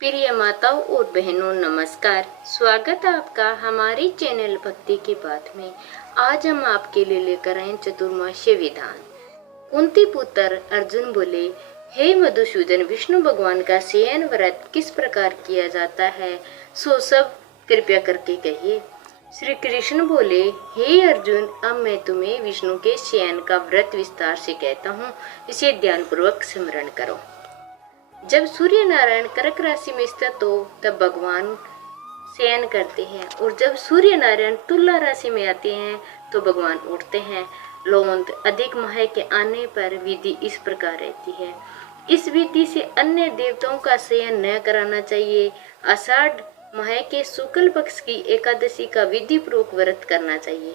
प्रिय माताओं और बहनों नमस्कार। स्वागत है आपका हमारे चैनल भक्ति की बात में। आज हम आपके लिए लेकर आए चतुर्मास्य विधान। कुंती पुत्र अर्जुन बोले, हे मधुसूदन, विष्णु भगवान का शयन व्रत किस प्रकार किया जाता है, सो सब कृपया करके कहिए। श्री कृष्ण बोले, हे अर्जुन, अब मैं तुम्हें विष्णु के शयन का व्रत विस्तार से कहता हूँ, इसे ध्यान पूर्वक स्मरण करो। जब सूर्य नारायण कर्क राशि में स्थित हो तब भगवान शयन करते हैं, और जब सूर्य नारायण तुला राशि में आते हैं तो भगवान उठते हैं। लोंद अधिक माह के आने पर विधि इस प्रकार रहती है। इस विधि से अन्य देवताओं का शयन न कराना चाहिए। आषाढ़ माह के शुक्ल पक्ष की एकादशी का विधि पूर्वक व्रत करना चाहिए।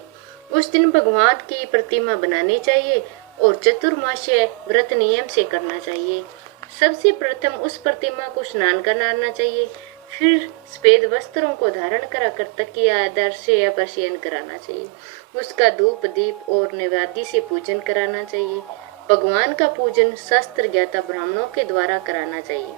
उस दिन भगवान की प्रतिमा बनानी चाहिए और चतुर्मास्य व्रत नियम से करना चाहिए। सबसे प्रथम उस प्रतिमा को स्नान कराना चाहिए, फिर सफेद वस्त्रों को धारण कराकर तकिया आदर से शयन कराना चाहिए। उसका धूप दीप और नैवेद्य से पूजन कराना चाहिए। भगवान का पूजन शास्त्र ज्ञाता ब्राह्मणों के द्वारा कराना चाहिए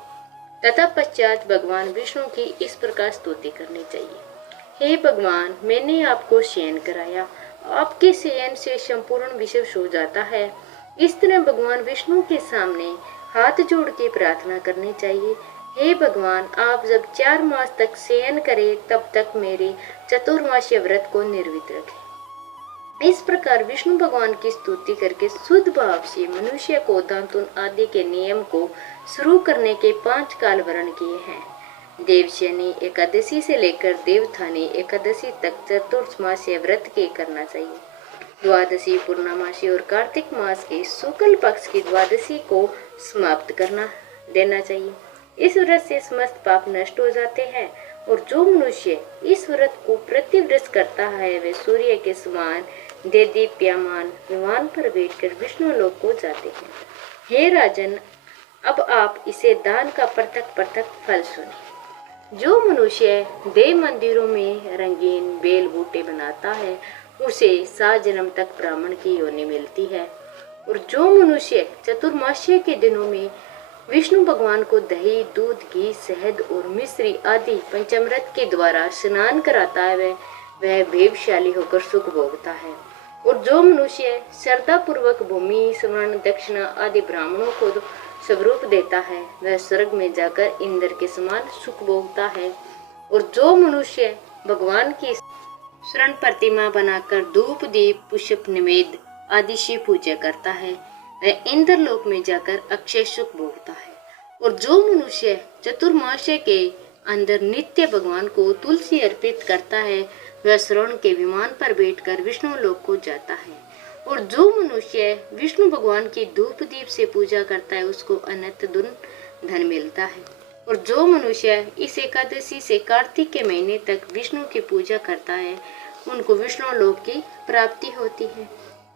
तथा पश्चात भगवान विष्णु की इस प्रकार स्तुति करनी चाहिए। हे भगवान, मैंने आपको शयन कराया, आपके शयन से संपूर्ण विश्व सो जाता है। इस तरह भगवान विष्णु के सामने हाथ जोड़ के प्रार्थना करनी चाहिए। हे भगवान, आप जब 4 मास तक शयन करें तब तक मेरे चतुर्मास्य व्रत को निर्वित रखें। इस प्रकार विष्णु भगवान की स्तुति करके शुद्ध भाव से मनुष्य को दांतुन आदि के नियम को शुरू करने के 5 काल वर्ण किए हैं। देवशयनी एकादशी से लेकर देवथानी एकादशी तक चतुर्मास्य व्रत के करना चाहिए। द्वादशी, पूर्णमासी और कार्तिक मास के शुक्ल पक्ष की द्वादशी को समाप्त करना देना चाहिए। इस व्रत से समस्त पाप नष्ट हो जाते हैं, और जो मनुष्य इस व्रत को प्रतिव्रत करता है वे सूर्य के समान देदीप्यमान विमान पर बैठकर विष्णु लोक को जाते हैं। हे राजन, अब आप इसे दान का पृथक पृथक फल सुने। जो मनुष्य देव मंदिरों में रंगीन बेल बूटे बनाता है उसे 7 जन्म तक ब्राह्मण की योनि मिलती है, और जो मनुष्य चतुर्मास्य के दिनों में विष्णु भगवान को दही, दूध, घी, शहद और मिश्री आदि पंचामृत के द्वारा स्नान कराता है वह वैभवशाली होकर सुख भोगता है। और जो मनुष्य श्रद्धा पूर्वक भूमि, स्वर्ण, दक्षिणा आदि ब्राह्मणों को स्वरूप देता है वह स्वर्ग में जाकर इंद्र के समान सुख भोगता है। और जो मनुष्य भगवान की स्वर्ण प्रतिमा बनाकर धूप दीप पुष्प निवेद आदि से पूजा करता है वह इंद्रलोक में जाकर अक्षय सुख भोगता है। और जो मनुष्य चतुर्मास्य के अंदर नित्य भगवान को तुलसी अर्पित करता है वह श्रवण के विमान पर बैठकर विष्णु लोक को जाता है। और जो मनुष्य विष्णु भगवान की धूप दीप से पूजा करता है उसको अनंत धन मिलता है। और जो मनुष्य इस एकादशी से कार्तिक के महीने तक विष्णु की पूजा करता है उनको विष्णु लोक की प्राप्ति होती है।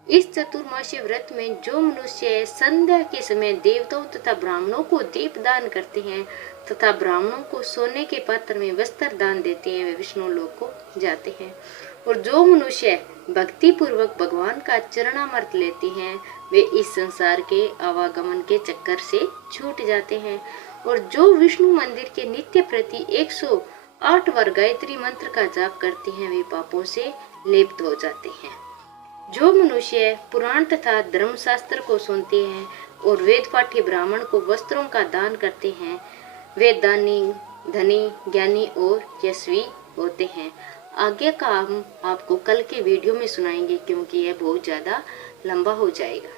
इस चतुर्मास्य व्रत में जो मनुष्य संध्या के समय देवताओं तथा ब्राह्मणों को दीप दान करते हैं तथा ब्राह्मणों को सोने के पात्र में वस्त्र दान देते हैं वे विष्णु लोक को जाते हैं। और जो मनुष्य भक्ति पूर्वक भगवान का चरणामृत लेते हैं वे इस संसार के आवागमन के चक्कर से छूट जाते हैं। और जो विष्णु मंदिर के नित्य प्रति 108 बार गायत्री मंत्र का जाप करते हैं वे पापों से लिप्त हो जाते हैं। जो मनुष्य पुराण तथा धर्मशास्त्र को सुनते हैं और वेद पाठी ब्राह्मण को वस्त्रों का दान करते हैं वे दानी, धनी, ज्ञानी और यशस्वी होते हैं। आगे का हम आपको कल के वीडियो में सुनाएंगे क्योंकि यह बहुत ज्यादा लंबा हो जाएगा।